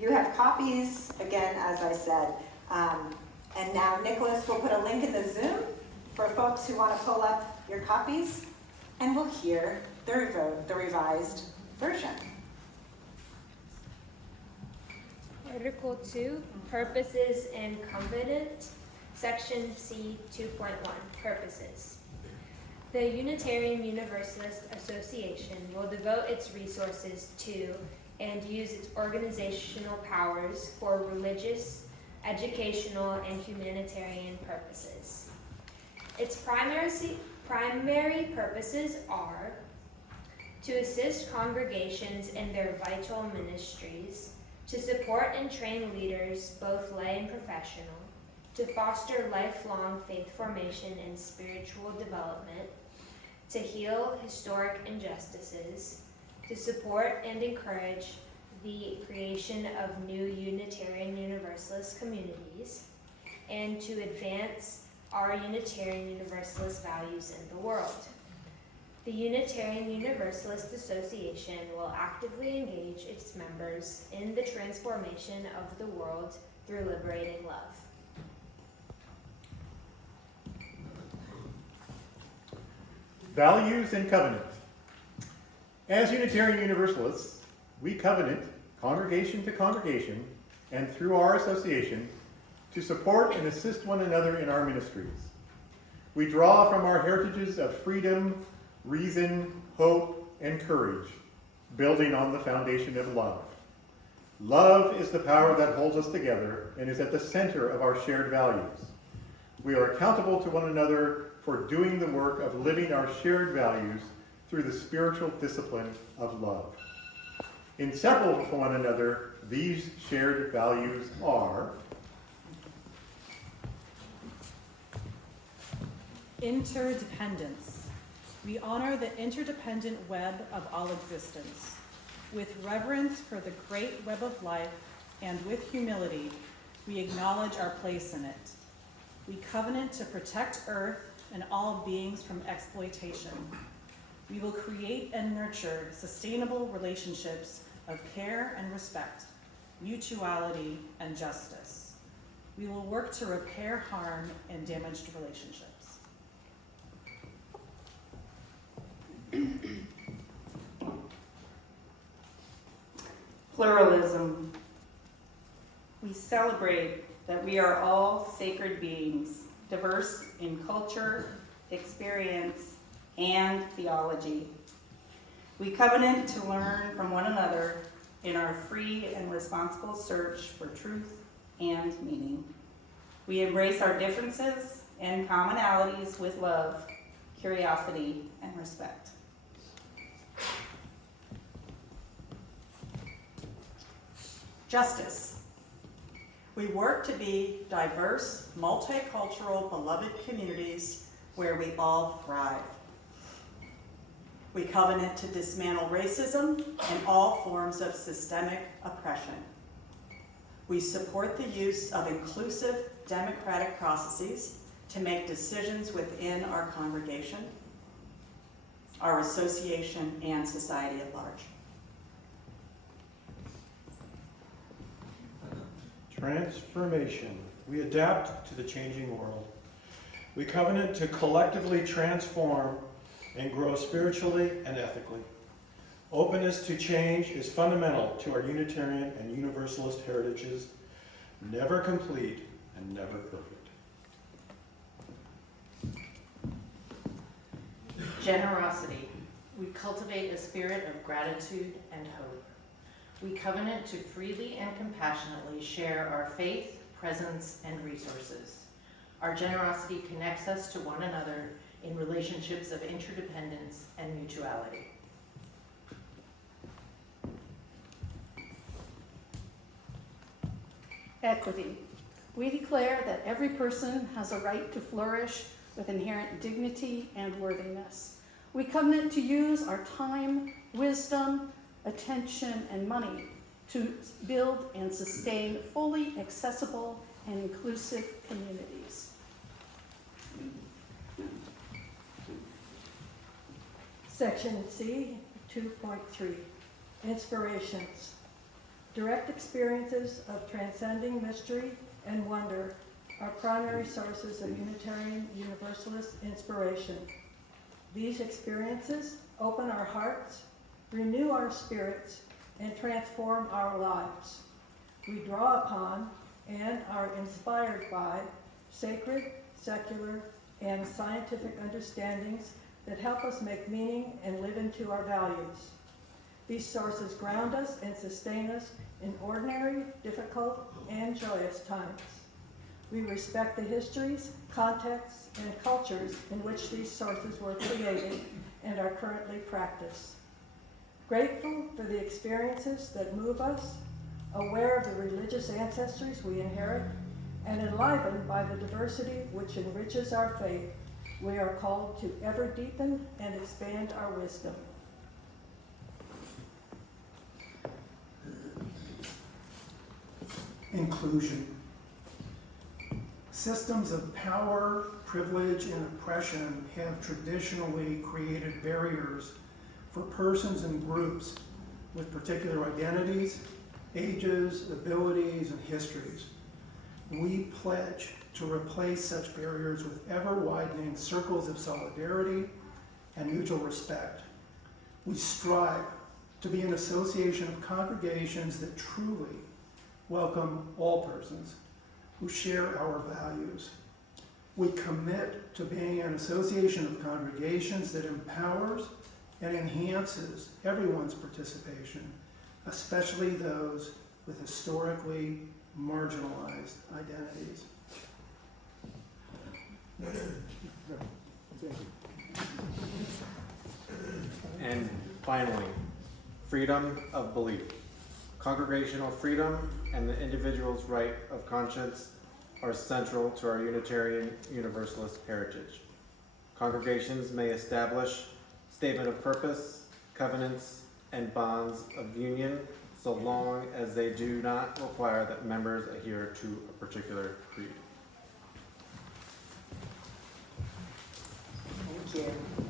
You have copies, again, as I said. And now Nicholas will put a link in the Zoom for folks who want to pull up your copies, and we'll hear the revised version. Article 2, Purposes and Covenant, Section C 2.1, Purposes. The Unitarian Universalist Association will devote its resources to and use its organizational powers for religious, educational, and humanitarian purposes. Its primary purposes are to assist congregations in their vital ministries, to support and train leaders, both lay and professional, to foster lifelong faith formation and spiritual development, to heal historic injustices, to support and encourage the creation of new Unitarian Universalist communities, and to advance our Unitarian Universalist values in the world. The Unitarian Universalist Association will actively engage its members in the transformation of the world through liberating love. Values and covenant. As Unitarian Universalists, we covenant, congregation to congregation, and through our association, to support and assist one another in our ministries. We draw from our heritages of freedom, reason, hope, and courage, building on the foundation of love. Love is the power that holds us together and is at the center of our shared values. We are accountable to one another for doing the work of living our shared values through the spiritual discipline of love. Inseparable from one another, these shared values are interdependence. We honor the interdependent web of all existence. With reverence for the great web of life and with humility, we acknowledge our place in it. We covenant to protect Earth and all beings from exploitation. We will create and nurture sustainable relationships of care and respect, mutuality and justice. We will work to repair harm and damaged relationships. Pluralism. We celebrate that we are all sacred beings, diverse in culture, experience, and theology. We covenant to learn from one another in our free and responsible search for truth and meaning. We embrace our differences and commonalities with love, curiosity, and respect. Justice. We work to be diverse, multicultural, beloved communities where we all thrive. We covenant to dismantle racism and all forms of systemic oppression. We support the use of inclusive democratic processes to make decisions within our congregation, our association, and society at large. Transformation. We adapt to the changing world. We covenant to collectively transform and grow spiritually and ethically. Openness to change is fundamental to our Unitarian and Universalist heritages, never complete and never perfect. Generosity. We cultivate a spirit of gratitude and hope. We covenant to freely and compassionately share our faith, presence, and resources. Our generosity connects us to one another in relationships of interdependence and mutuality. Equity. We declare that every person has a right to flourish with inherent dignity and worthiness. We covenant to use our time, wisdom, attention, and money to build and sustain fully accessible and inclusive communities. Section C 2.3, Inspirations. Direct experiences of transcending mystery and wonder are primary sources of Unitarian Universalist inspiration. These experiences open our hearts, renew our spirits, and transform our lives. We draw upon and are inspired by sacred, secular, and scientific understandings that help us make meaning and live into our values. These sources ground us and sustain us in ordinary, difficult, and joyous times. We respect the histories, contexts, and cultures in which these sources were created and are currently practiced. Grateful for the experiences that move us, aware of the religious ancestries we inherit, and enlivened by the diversity which enriches our faith, we are called to ever deepen and expand our wisdom. Inclusion. Systems of power, privilege, and oppression have traditionally created barriers for persons and groups with particular identities, ages, abilities, and histories. We pledge to replace such barriers with ever-widening circles of solidarity and mutual respect. We strive to be an association of congregations that truly welcome all persons who share our values. We commit to being an association of congregations that empowers and enhances everyone's participation, especially those with historically marginalized identities. And finally, freedom of belief. Congregational freedom and the individual's right of conscience are central to our Unitarian Universalist heritage. Congregations may establish statement of purpose, covenants, and bonds of union so long as they do not require that members adhere to a particular creed. Thank you.